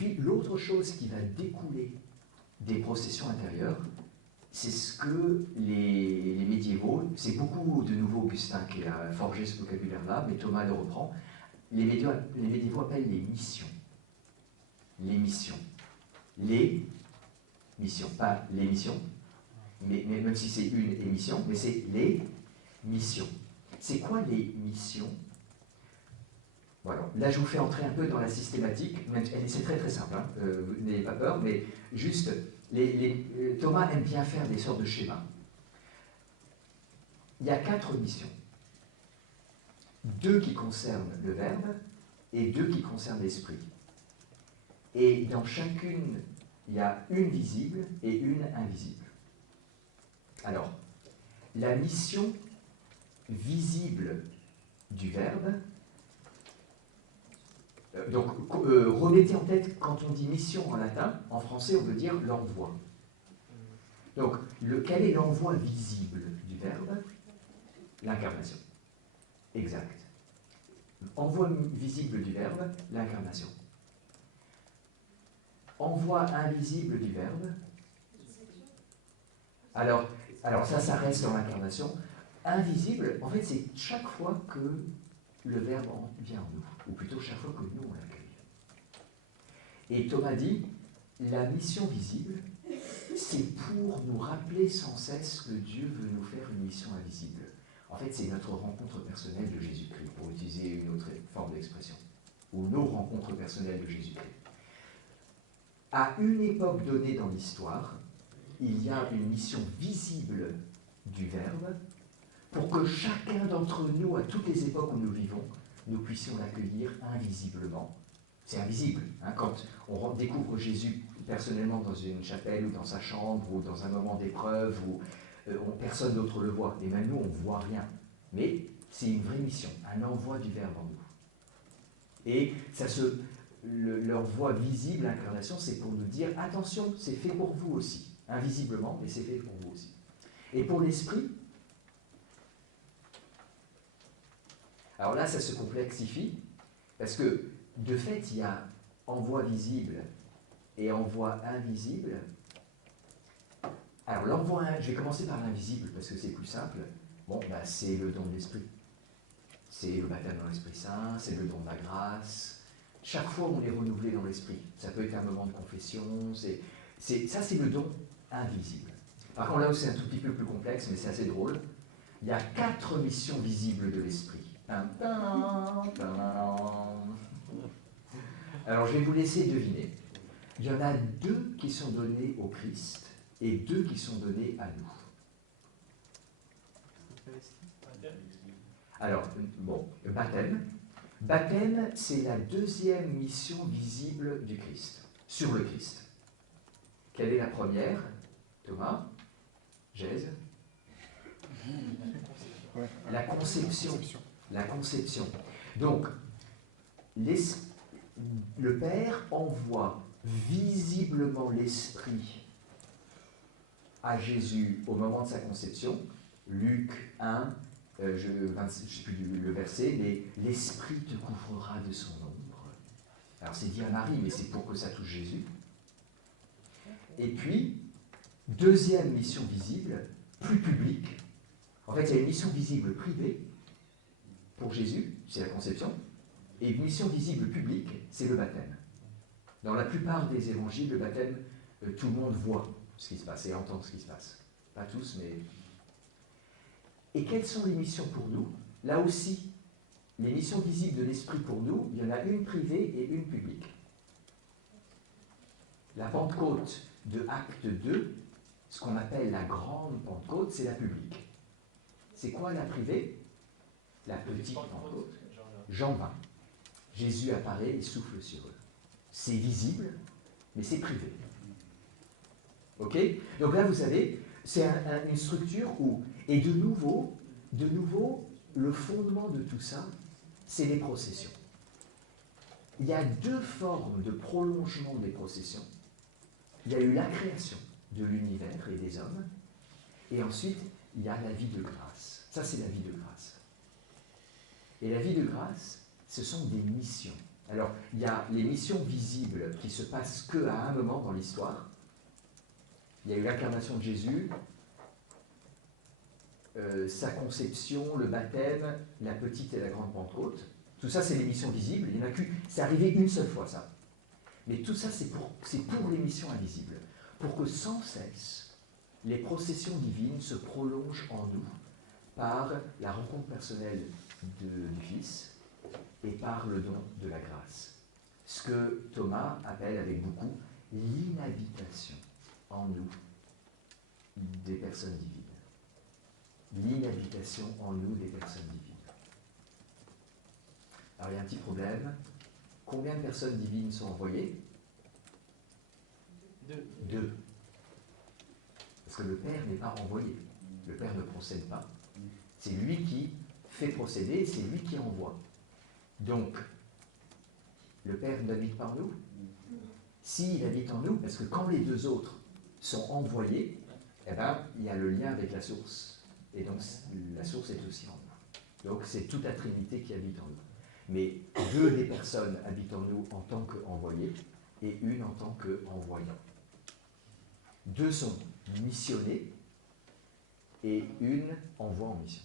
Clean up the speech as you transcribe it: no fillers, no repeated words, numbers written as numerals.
puis l'autre chose qui va découler des processions intérieures, c'est ce que les médiévaux, c'est beaucoup de nouveau Augustin qui a forgé ce vocabulaire-là, mais Thomas le reprend, les médiévaux appellent les missions. Les missions. Les missions, pas l'émission, mais même si c'est une émission, mais c'est les missions. C'est quoi les missions? Voilà. Là, je vous fais entrer un peu dans la systématique, c'est très très simple, hein. N'ayez pas peur, mais juste, Thomas aime bien faire des sortes de schémas. Il y a 4 missions. 2 qui concernent le Verbe et 2 qui concernent l'Esprit. Et dans chacune, il y a une visible et une invisible. Alors, la mission visible du Verbe, donc remettez en tête, quand on dit mission en latin, en français on veut dire l'envoi. Donc, quel est l'envoi visible du Verbe? L'incarnation. Exact. Envoi visible du Verbe, l'incarnation. Envoi invisible du Verbe. Alors ça reste dans l'incarnation. Invisible, en fait, c'est chaque fois que le Verbe vient en nous, ou plutôt chaque fois que nous on l'accueille. Et Thomas dit, la mission visible, c'est pour nous rappeler sans cesse que Dieu veut nous faire une mission invisible. En fait, c'est notre rencontre personnelle de Jésus-Christ, pour utiliser une autre forme d'expression, ou nos rencontres personnelles de Jésus-Christ. À une époque donnée dans l'histoire, il y a une mission visible du Verbe pour que chacun d'entre nous, à toutes les époques où nous vivons, nous puissions l'accueillir invisiblement. C'est invisible, hein, quand on découvre Jésus personnellement dans une chapelle ou dans sa chambre ou dans un moment d'épreuve où personne d'autre le voit, et même nous on ne voit rien. Mais c'est une vraie mission, un envoi du Verbe en nous. Et l'envoi visible, l'incarnation, c'est pour nous dire, attention, c'est fait pour vous aussi. Invisiblement, mais c'est fait pour vous aussi. Et pour l'esprit, alors là, ça se complexifie, parce que, de fait, il y a envoi visible et envoi invisible. Alors, je vais commencer par l'invisible, parce que c'est plus simple. Bon, bah, c'est le don de l'esprit. C'est le baptême dans l'Esprit Saint, c'est le don de la grâce. Chaque fois, on est renouvelé dans l'esprit. Ça peut être un moment de confession, ça, c'est le don invisible. Par contre, là où c'est un tout petit peu plus complexe, mais c'est assez drôle, il y a 4 missions visibles de l'esprit. Alors, je vais vous laisser deviner. Il y en a 2 qui sont données au Christ et 2 qui sont données à nous. Alors, bon, baptême. Baptême, c'est la 2e mission visible du Christ, sur le Christ. Quelle est la première, Thomas? Gèse? La conception. La conception. Donc, le Père envoie visiblement l'Esprit à Jésus au moment de sa conception. Luc 1, je ne sais plus le verset, mais l'Esprit te couvrira de son ombre. Alors c'est dit à Marie, mais c'est pour que ça touche Jésus. Et puis, 2e mission visible, plus publique. En fait, il y a une mission visible privée pour Jésus, c'est la conception, et une mission visible publique, c'est le baptême. Dans la plupart des évangiles, le baptême, tout le monde voit ce qui se passe et entend ce qui se passe. Pas tous, mais... Et quelles sont les missions pour nous? Là aussi, les missions visibles de l'Esprit pour nous, il y en a une privée et une publique. La Pentecôte de Acte 2, ce qu'on appelle la grande Pentecôte, c'est la publique. C'est quoi la privée? La petite Pentecôte. Jean 20. Jésus apparaît et souffle sur eux. C'est visible, mais c'est privé. Ok? Donc là, vous savez, c'est une structure où, et de nouveau, le fondement de tout ça, c'est les processions. Il y a 2 formes de prolongement des processions. Il y a eu la création de l'univers et des hommes, et ensuite, il y a la vie de grâce. Ça, c'est la vie de grâce. Et la vie de grâce, ce sont des missions. Alors, il y a les missions visibles qui se passent qu'à un moment dans l'histoire. Il y a eu l'incarnation de Jésus, sa conception, le baptême, la petite et la grande Pentecôte. Tout ça, c'est les missions visibles. Il y en a qu'une. C'est arrivé une seule fois, ça. Mais tout ça, c'est pour les missions invisibles. Pour que sans cesse, les processions divines se prolongent en nous par la rencontre personnelle du Fils et par le don de la grâce. Ce que Thomas appelle avec beaucoup l'inhabitation en nous des personnes divines. L'inhabitation en nous des personnes divines. Alors il y a un petit problème. Combien de personnes divines sont envoyées? Deux. Parce que le Père n'est pas envoyé. Le Père ne procède pas. C'est lui qui fait procéder, c'est lui qui envoie. Donc, le Père n'habite pas en nous. S'il habite en nous, parce que quand les deux autres sont envoyés, eh ben, il y a le lien avec la source. Et donc, la source est aussi en nous. Donc, c'est toute la Trinité qui habite en nous. Mais deux des personnes habitent en nous en tant qu'envoyés et une en tant qu'envoyant. Deux sont missionnées et une envoie en mission.